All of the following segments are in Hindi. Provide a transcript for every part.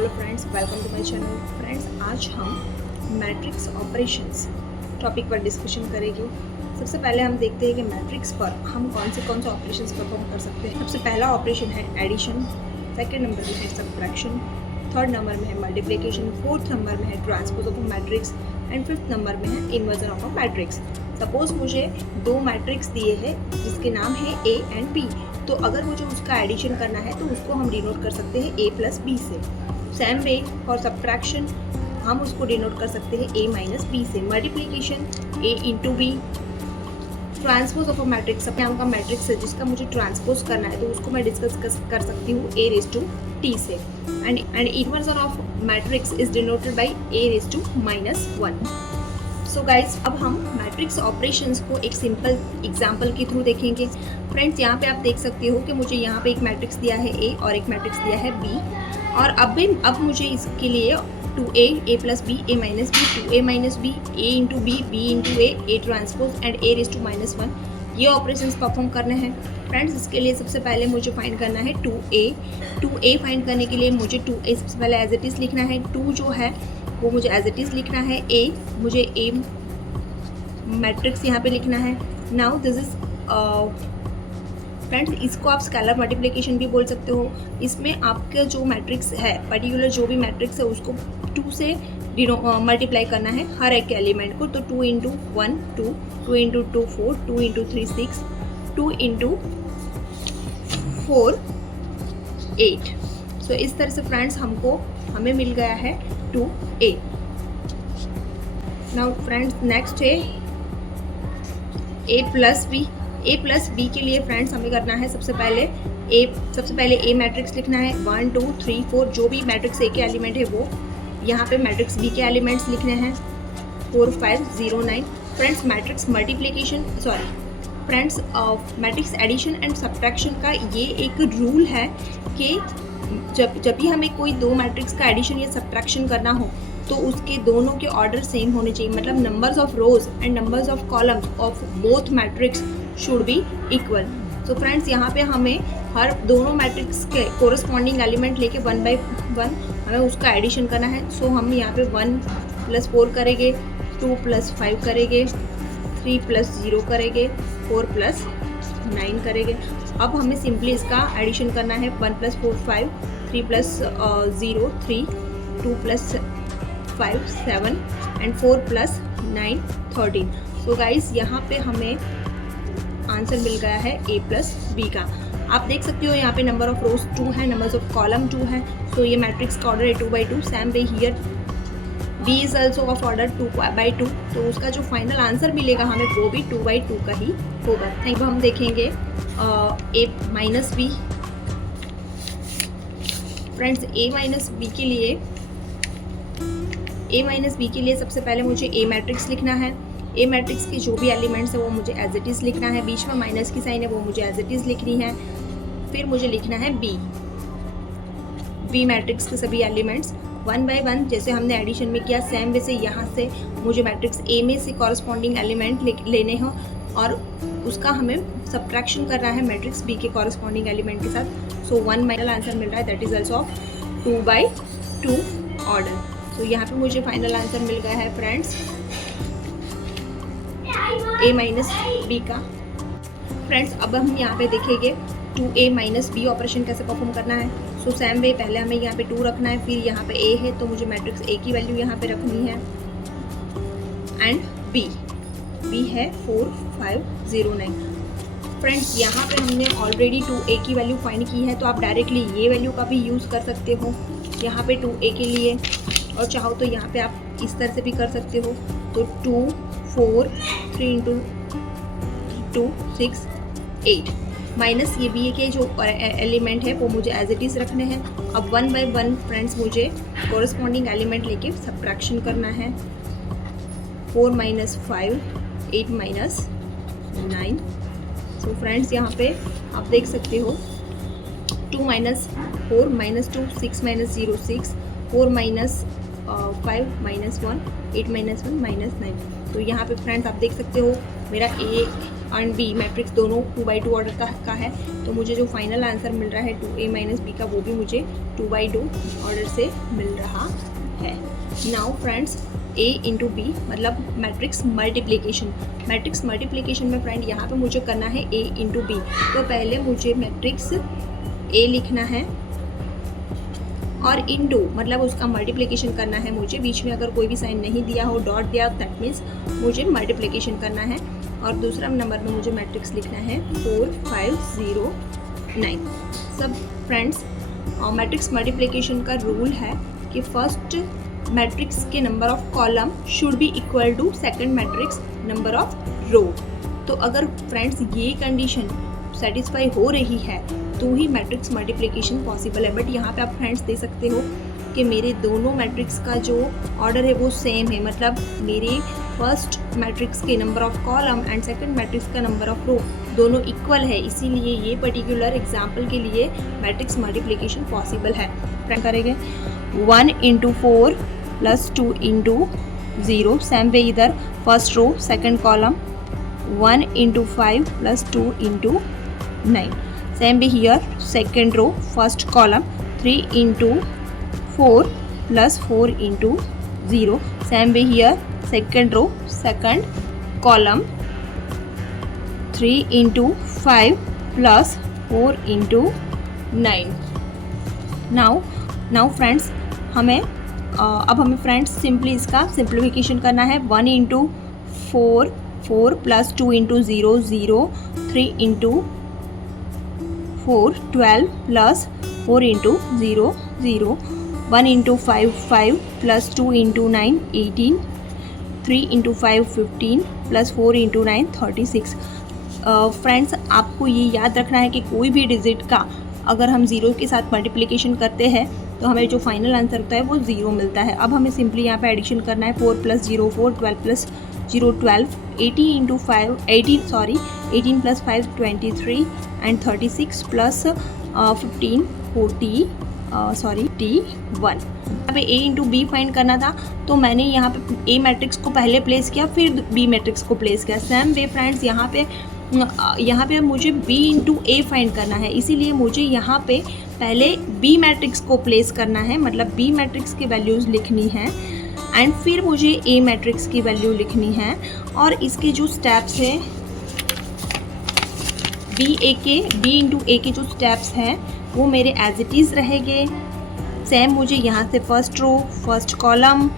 Hello friends, welcome to my channel. Friends, आज हम मैट्रिक्स ऑपरेशंस टॉपिक पर डिस्कशन करेंगे। सबसे पहले हम देखते हैं कि मैट्रिक्स पर हम कौन से ऑपरेशंस परफॉर्म कर सकते हैं। सबसे पहला ऑपरेशन है एडिशन, सेकंड नंबर में है सब्ट्रैक्शन, थर्ड नंबर में है मल्टीप्लिकेशन, फोर्थ नंबर में है transpose of a matrix and fifth number में है inversion of a matrix. Suppose मुझे दो मैट्रिक्स दिए हैं जिसके नाम है ए एंड बी, तो अगर मुझे उसका एडिशन करना है तो उसको हम डिनोट कर सकते हैं a प्लस बी से। सेम वे फॉर सब्ट्रैक्शन हम उसको डिनोट कर सकते हैं a माइनस बी से। Multiplication a into B. Transpose of a matrix, अपने नाम का मैट्रिक्स है जिसका मुझे ट्रांसपोज करना है तो उसको मैं डिस्कस कर सकती हूँ a रेज टू t से। And inversion of matrix is denoted by a raise to minus 1। So guys, अब हम मैट्रिक्स ऑपरेशंस को एक सिंपल एग्जाम्पल के थ्रू देखेंगे। फ्रेंड्स, यहाँ पे आप देख सकते हो कि मुझे यहाँ पे एक मैट्रिक्स दिया है ए और एक मैट्रिक्स दिया है बी, और अब मुझे इसके लिए 2a plus B, a minus B, 2a minus B, a into B into a transpose and a raise to minus 1 ये ऑपरेशंस परफॉर्म करने हैं। फ्रेंड्स, इसके लिए सबसे पहले मुझे फाइंड करना है 2a फाइंड करने के लिए मुझे 2a सबसे पहले एज इट इज़ लिखना है। 2 जो है वो मुझे एज इट इज़ लिखना है। मुझे a मैट्रिक्स यहाँ पे लिखना है। नाउ दिस इज फ्रेंड्स, इसको आप स्केलर मल्टीप्लिकेशन भी बोल सकते हो। इसमें आपका जो मैट्रिक्स है, पर्टिकुलर जो भी मैट्रिक्स है उसको 2 से मल्टीप्लाई करना है हर एक एलिमेंट को। तो 2 इंटू 1 2, 2 इंटू 2 4, 2 इंटू 3 6, 2 इंटू 4 8। सो इस तरह से फ्रेंड्स हमें मिल गया है 2a। नाउ फ्रेंड्स, नेक्स्ट है a प्लस बी के लिए फ्रेंड्स हमें करना है सबसे पहले a मैट्रिक्स लिखना है। 1 2 3 4 जो भी मैट्रिक्स a के एलिमेंट है वो यहाँ पे मैट्रिक्स b के एलिमेंट्स लिखने हैं। 4 5 0 9। Friends, matrix matrix addition and subtraction का ये एक रूल है कि जब भी हमें कोई दो मैट्रिक्स का एडिशन या सब्ट्रैक्शन करना हो तो उसके दोनों के ऑर्डर सेम होने चाहिए। मतलब numbers of rose and numbers of columns of both matrix should be equal. तो फ्रेंड्स, यहाँ पे हमें हर दोनों मैट्रिक्स के कोरस्पॉन्डिंग एलिमेंट लेके 1 बाई 1 हमें उसका एडिशन करना है। सो हम यहाँ पे 1 प्लस 4 करेंगे, 2 प्लस 5 करेंगे, 3 प्लस 0 करेंगे, 4 प्लस 9 करेंगे। अब हमें सिंपली इसका एडिशन करना है। 1 plus 4 5, 3 plus 0 3, 2 plus 5 7 and 4 plus 9 13। So guys, यहाँ पे हमें आंसर मिल गया है a प्लस बी का। आप देख सकते हो यहाँ पे नंबर ऑफ रोज 2 है, नंबर्स ऑफ कॉलम 2 है। सो ये मैट्रिक्स का ऑर्डर है 2 by 2। Same way here b is also of order 2 by 2। तो उसका जो फाइनल आंसर मिलेगा हमें वो भी 2 बाई 2 का ही होगा। Thank you. हम देखेंगे a minus B. Friends, a minus B के लिए सबसे पहले मुझे a मैट्रिक्स लिखना है। a मैट्रिक्स के जो भी एलिमेंट्स है वो मुझे एज इट इज़ लिखना है। बीच में माइनस की साइन है वो मुझे एज इट इज़ लिखनी है। फिर मुझे लिखना है बी मैट्रिक्स के सभी एलिमेंट्स 1 बाई 1 जैसे हमने एडिशन में किया। सेम वे से यहाँ से मुझे मैट्रिक्स a में से कॉरस्पॉन्डिंग एलिमेंट लेने हैं और उसका हमें सब्ट्रैक्शन करना है मैट्रिक्स b के कॉरस्पॉन्डिंग एलिमेंट के साथ। सो 1 फाइनल आंसर मिल रहा है, that is also of 2 by 2 order. तो यहाँ पे मुझे फाइनल आंसर मिल गया है फ्रेंड्स a माइनस बी का। फ्रेंड्स, अब हम यहाँ पे देखेंगे 2a माइनस बी ऑपरेशन कैसे परफॉर्म करना है। सो सेम वे पहले हमें यहाँ पे 2 रखना है, फिर यहाँ पे a है तो मुझे मैट्रिक्स a की वैल्यू यहाँ पे रखनी है एंड b है 4 5 0 9। फ्रेंड्स, यहाँ पे हमने ऑलरेडी 2a की वैल्यू फाइंड की है तो आप डायरेक्टली ये वैल्यू का भी यूज़ कर सकते हो यहाँ पे 2a के लिए, और चाहो तो यहाँ पे आप इस तरह से भी कर सकते हो। तो 2 4 3 इंटू 2 6 8 माइनस ये बी के जो एलिमेंट है वो मुझे एज इट इज़ रखने हैं। अब 1 बाई 1 फ्रेंड्स मुझे कोरस्पॉन्डिंग एलिमेंट लेके सब्ट्रैक्शन करना है। 4 माइनस 5 8 माइनस 9। सो फ्रेंड्स, यहाँ पे आप देख सकते हो 2 minus 4 minus 2 6 minus 0 6, 4 minus 5 minus 1 8 minus 1 minus 9। तो यहाँ पे फ्रेंड्स आप देख सकते हो मेरा एंड बी मैट्रिक्स दोनों 2/2 ऑर्डर का है, तो मुझे जो फाइनल आंसर मिल रहा है 2a - b का, वो भी मुझे 2/2 ऑर्डर से मिल रहा है। Now friends, a into B मतलब मैट्रिक्स मल्टीप्लिकेशन। मैट्रिक्स मल्टीप्लिकेशन में फ्रेंड यहाँ पे मुझे करना है a इंटू बी। तो पहले मुझे मैट्रिक्स a लिखना है और इंटू मतलब उसका मल्टीप्लिकेशन करना है मुझे। बीच में अगर कोई भी साइन नहीं दिया हो, डॉट दिया, दैट मीन्स मुझे मल्टीप्लिकेशन करना है। और दूसरा नंबर में मुझे मैट्रिक्स लिखना है 4 5 0 9। सब फ्रेंड्स, मैट्रिक्स मल्टीप्लिकेशन का रूल है कि फर्स्ट मैट्रिक्स के number of column should be equal to second matrix number of row. तो अगर फ्रेंड्स ये कंडीशन सेटिस्फाई हो रही है तो ही मैट्रिक्स मल्टीप्लिकेशन पॉसिबल है। बट यहाँ पे आप फ्रेंड्स देख सकते हो कि मेरे दोनों मैट्रिक्स का जो ऑर्डर है वो सेम है, मतलब मेरे फर्स्ट मैट्रिक्स के number of column and second matrix का नंबर ऑफ रो दोनों इक्वल है। इसीलिए ये पर्टिकुलर एग्जाम्पल के लिए मैट्रिक्स मल्टीप्लिकेशन पॉसिबल है। फ्रेंड करेंगे 1 into 4 plus 2 into 0। Same way इधर first row second column 1 into 5 plus 2 into 9। Same way here second row first column 3 into 4 plus 4 into 0। Same way here second row second column 3 into 5 plus 4 into 9। now friends अब हमें फ्रेंड्स सिंपली इसका सिंप्लीफिकेशन करना है। 1 into 4 plus 2 into 0 0, 3 into 4 12 plus 4 into 0 0, 1 into 5 plus 2 into 9 18, 3 into 5 15 plus 4 into 9 36। Friends, आपको ये याद रखना है कि कोई भी डिजिट का अगर हम ज़ीरो के साथ मल्टीप्लिकेशन करते हैं तो हमें जो फाइनल आंसर होता है वो ज़ीरो मिलता है। अब हमें सिंपली यहाँ पे एडिशन करना है 4 plus 0 4, 12 plus 0 12, 18 plus 5 23 and 36 plus 15 41। यहाँ पे a इंटू बी फाइंड करना था, तो मैंने यहाँ पे a मैट्रिक्स को पहले प्लेस किया, फिर b मैट्रिक्स को प्लेस किया। सेम वे फ्रेंड्स यहाँ पे मुझे b इंटू a फाइंड करना है, इसीलिए मुझे यहाँ पे पहले b मैट्रिक्स को प्लेस करना है, मतलब b मैट्रिक्स की वैल्यूज़ लिखनी है एंड फिर मुझे a मैट्रिक्स की वैल्यू लिखनी है। और इसके जो स्टेप्स हैं b इंटू a के जो स्टेप्स हैं वो मेरे एज इट इज़ रहेंगे। सेम मुझे यहाँ से फर्स्ट रो फर्स्ट कॉलम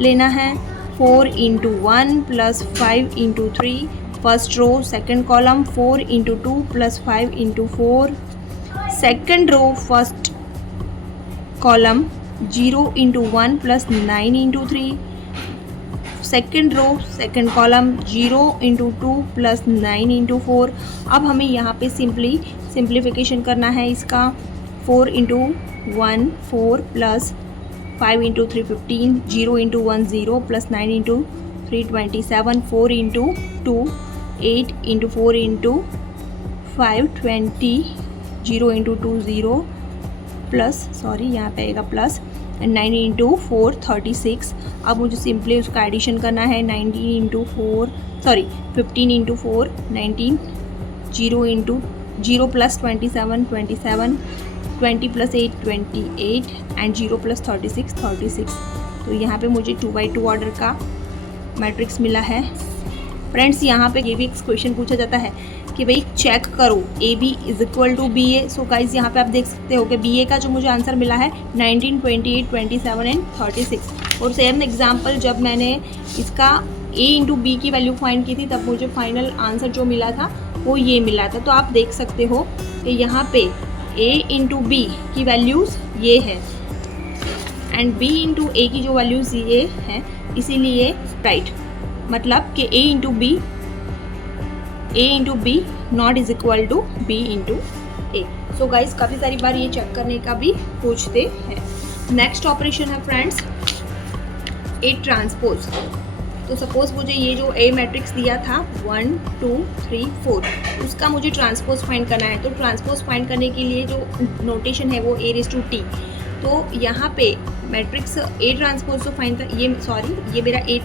लेना है 4 into 1 plus 5 into 3, first row second column 4 into 2 plus 5 into 4, second row first column 0 into 1 plus 9 into 3, second row second column 0 into 2 plus 9 into 4। अब हमें यहाँ पे सिंप्लीफिकेशन करना है इसका 4 into 1 4 plus 5 into 3 15, 0 into 1 0 plus 9 into 3 27, 4 into 2 8 into 4 into 5 20, 0 into 2 0 plus यहाँ पे आएगा प्लस 9 इंटू 4 36। अब मुझे सिंपली उसका एडिशन करना है 15 into 4 19, 0 into 0 plus 27 20 plus 8 28 and 0 plus 36। तो यहाँ पे मुझे 2/2 ऑर्डर का मैट्रिक्स मिला है। फ्रेंड्स, यहाँ पे ये भी एक क्वेश्चन पूछा जाता है कि भाई चेक करो AB is equal to BA। So guys यहाँ पे आप देख सकते हो कि BA का जो मुझे आंसर मिला है 19 28 27 एंड 36। और सेम एग्जाम्पल जब मैंने इसका A इंटू B की वैल्यू फाइंड की थी तब मुझे फाइनल आंसर जो मिला था वो ये मिला था। तो आप देख सकते हो कि यहाँ पे A इंटू B की वैल्यूज़ ये है एंड B इंटू A की जो वैल्यूज़ ये हैं, इसीलिए राइट मतलब कि A into B not is equal to B into A। So guys काफ़ी सारी बार ये चेक करने का भी पूछते हैं। नेक्स्ट ऑपरेशन है फ्रेंड्स A ट्रांसपोज। तो सपोज मुझे ये जो A मैट्रिक्स दिया था 1 2 3 4, उसका मुझे ट्रांसपोज फाइंड करना है। तो ट्रांसपोज फाइंड करने के लिए जो नोटेशन है वो A⁻T। तो यहाँ पे मैट्रिक्स A ट्रांसपोज तो फाइंड ये मेरा A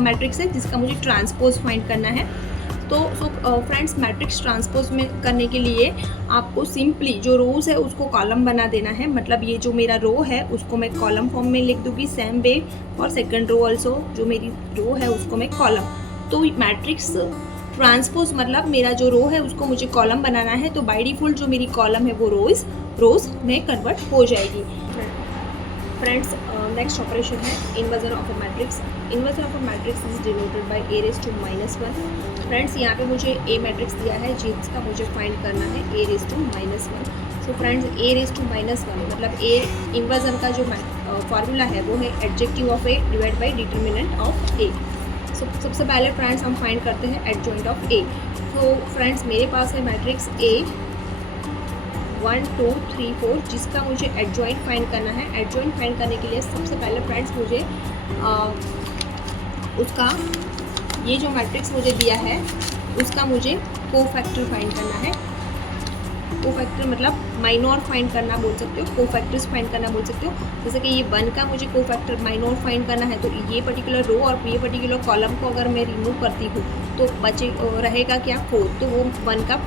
मैट्रिक्स है जिसका मुझे ट्रांसपोज फाइंड करना है। तो फ्रेंड्स मैट्रिक्स ट्रांसपोज में करने के लिए आपको सिंपली जो रोज़ है उसको कॉलम बना देना है। मतलब ये जो मेरा रो है उसको मैं कॉलम फॉर्म में लिख दूँगी, same way for second row also, जो मेरी रो है उसको मैं कॉलम। तो मैट्रिक्स ट्रांसपोज मतलब मेरा जो रो है उसको मुझे कॉलम बनाना है, तो बाय डिफ़ॉल्ट जो मेरी कॉलम है वो रोज़ में कन्वर्ट हो जाएगी। फ्रेंड्स नेक्स्ट ऑपरेशन है inversion of a matrix. Inversion of a matrix is denoted by a raise to -1। Friends यहाँ पे मुझे a मैट्रिक्स दिया है जिसका मुझे फाइंड करना है a raise to -1। So friends a raise to -1 मतलब a इन्वर्जन का जो फार्मूला है वो है adjective of a divide by determinant of a। सबसे पहले फ्रेंड्स हम फाइंड करते हैं एडजॉइंट ऑफ a। तो फ्रेंड्स मेरे पास है मैट्रिक्स a 1 2 3 4 जिसका मुझे एडजॉइंट फाइंड करना है। एडजॉइंट फाइंड करने के लिए सबसे पहले फ्रेंड्स मुझे उसका ये जो मैट्रिक्स मुझे दिया है उसका मुझे कोफैक्टर फाइंड करना है। कोफैक्टर मतलब माइनॉर फाइंड करना बोल सकते हो, कोफैक्टर्स फाइंड करना बोल सकते हो। जैसे कि ये 1 का मुझे कोफैक्टर माइनॉर फाइंड करना है, तो ये पर्टिकुलर रो और ये पर्टिकुलर कॉलम को अगर मैं रिमूव करती हूँ तो बचे रहेगा क्या 4, तो वो 1 का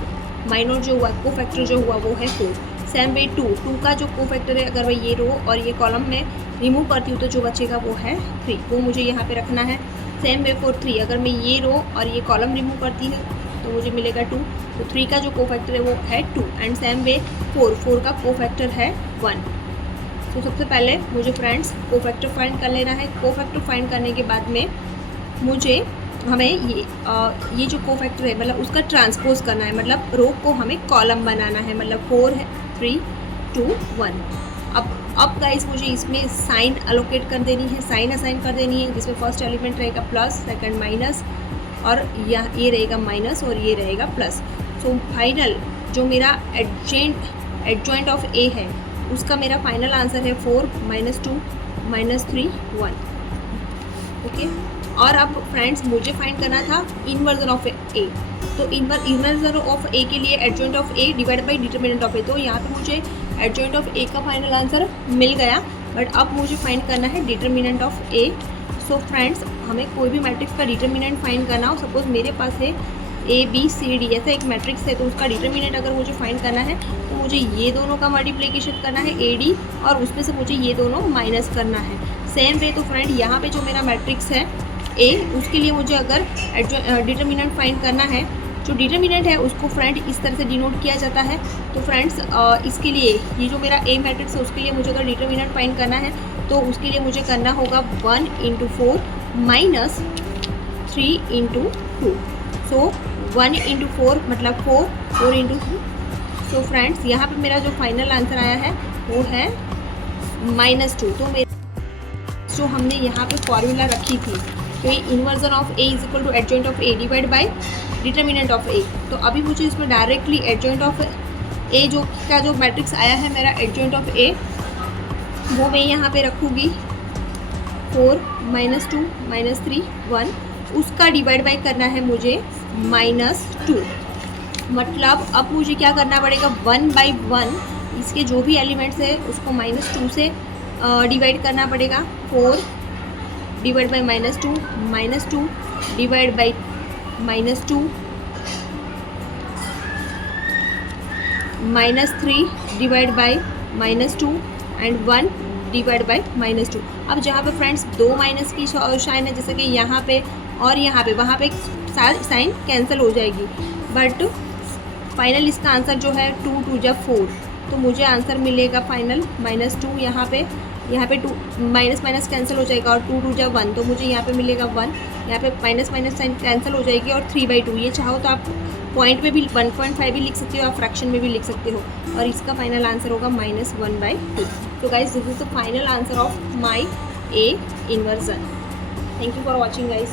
माइनॉर जो हुआ कोफैक्टर जो हुआ वो है 4। सेम वे 2 का जो कोफैक्टर है अगर मैं ये रो और ये कॉलम में रिमूव करती हूँ तो जो बचेगा वो है 3, वो मुझे यहाँ पे रखना है। सेम वे फॉर 3 अगर मैं ये रो और ये कॉलम रिमूव करती हूँ तो मुझे मिलेगा 2, तो 3 का जो कोफैक्टर है वो है 2। एंड सेम वे 4 का कोफैक्टर है 1। तो सबसे पहले मुझे फ्रेंड्स कोफैक्टर फाइंड कर लेना है। कोफैक्टर फाइंड करने के बाद में मुझे हमें ये जो कोफैक्टर है मतलब उसका ट्रांसपोज करना है, मतलब रो को हमें कॉलम बनाना है। मतलब 4 है 3 2 1। अब गाइस मुझे इसमें साइन अलोकेट कर देनी है, साइन असाइन कर देनी है, जिसमें फर्स्ट एलिमेंट रहेगा प्लस, सेकंड माइनस और ये रहेगा माइनस और ये रहेगा प्लस। सो फाइनल जो मेरा एडजॉइंट ऑफ ए है उसका मेरा फाइनल आंसर है 4 -2 -3 1। ओके, और अब फ्रेंड्स मुझे फाइंड करना था इन्वर्जन ऑफ ए। तो इन्वर्जन ऑफ ए के लिए adjoint of A divide by determinant of A. तो यहाँ पे मुझे एडजॉइंट ऑफ ए का फाइनल आंसर मिल गया, बट अब मुझे फाइंड करना है determinant of A. So friends हमें कोई भी मैट्रिक्स का डिटर्मिनेंट फाइंड करना हो, सपोज मेरे पास है ए बी सी डी ऐसा एक मैट्रिक्स है, तो उसका डिटर्मिनेंट अगर मुझे फाइंड करना है तो मुझे ये दोनों का मल्टीप्लिकेशन करना है ए डी, और उसमें से मुझे ये दोनों माइनस करना है। सेम वे तो फ्रेंड यहाँ पे जो मेरा मैट्रिक्स है ए उसके लिए मुझे अगर डिटर्मिनेंट फाइंड करना है, जो डिटर्मिनेंट है उसको फ्रेंड इस तरह से डिनोट किया जाता है। तो फ्रेंड्स इसके लिए ये जो मेरा ए मैट्रिक्स है उसके लिए मुझे अगर डिटर्मिनेंट फाइंड करना है तो उसके लिए मुझे करना होगा 1 × 4 माइनस 3 × 2। सो 1 × 4 मतलब 4 4 × 2। सो फ्रेंड्स यहाँ पे मेरा जो फाइनल आंसर आया है वो है -2। तो मेरा जो हमने यहाँ पे फॉर्मूला रखी थी तो ये inversion of A is equal to adjoint of A divide by determinant of A. तो अभी मुझे इसमें डायरेक्टली एडजॉइंट ऑफ ए जो मैट्रिक्स आया है मेरा एडजॉइंट ऑफ ए वो मैं यहाँ पे रखूँगी 4 -2 -3 1, उसका डिवाइड बाय करना है मुझे -2। मतलब अब मुझे क्या करना पड़ेगा 1/1 इसके जो भी एलिमेंट्स है उसको -2 से डिवाइड करना पड़ेगा। 4 divide by -2 -2 divide by -2 -3 divide by -2 and 1 divide by -2। अब जहाँ पे फ्रेंड्स 2 माइनस की साइन है, जैसे कि यहाँ पे और यहाँ पे, वहाँ पे साइन कैंसिल हो जाएगी, बट फाइनल इसका आंसर जो है 2 2 जा 4, तो मुझे आंसर मिलेगा फाइनल -2। यहाँ पे 2 माइनस कैंसिल हो जाएगा और 2 2 जा 1, तो मुझे यहाँ पे मिलेगा 1। यहाँ पे माइनस साइन कैंसिल हो जाएगी और 3/2। ये चाहो तो आप पॉइंट में भी 1.5 भी लिख सकते हो, आप फ्रैक्शन में भी लिख सकते हो, और इसका फाइनल आंसर होगा -1/2। तो guys this is the final answer of my A inversion. Thank you for watching guys.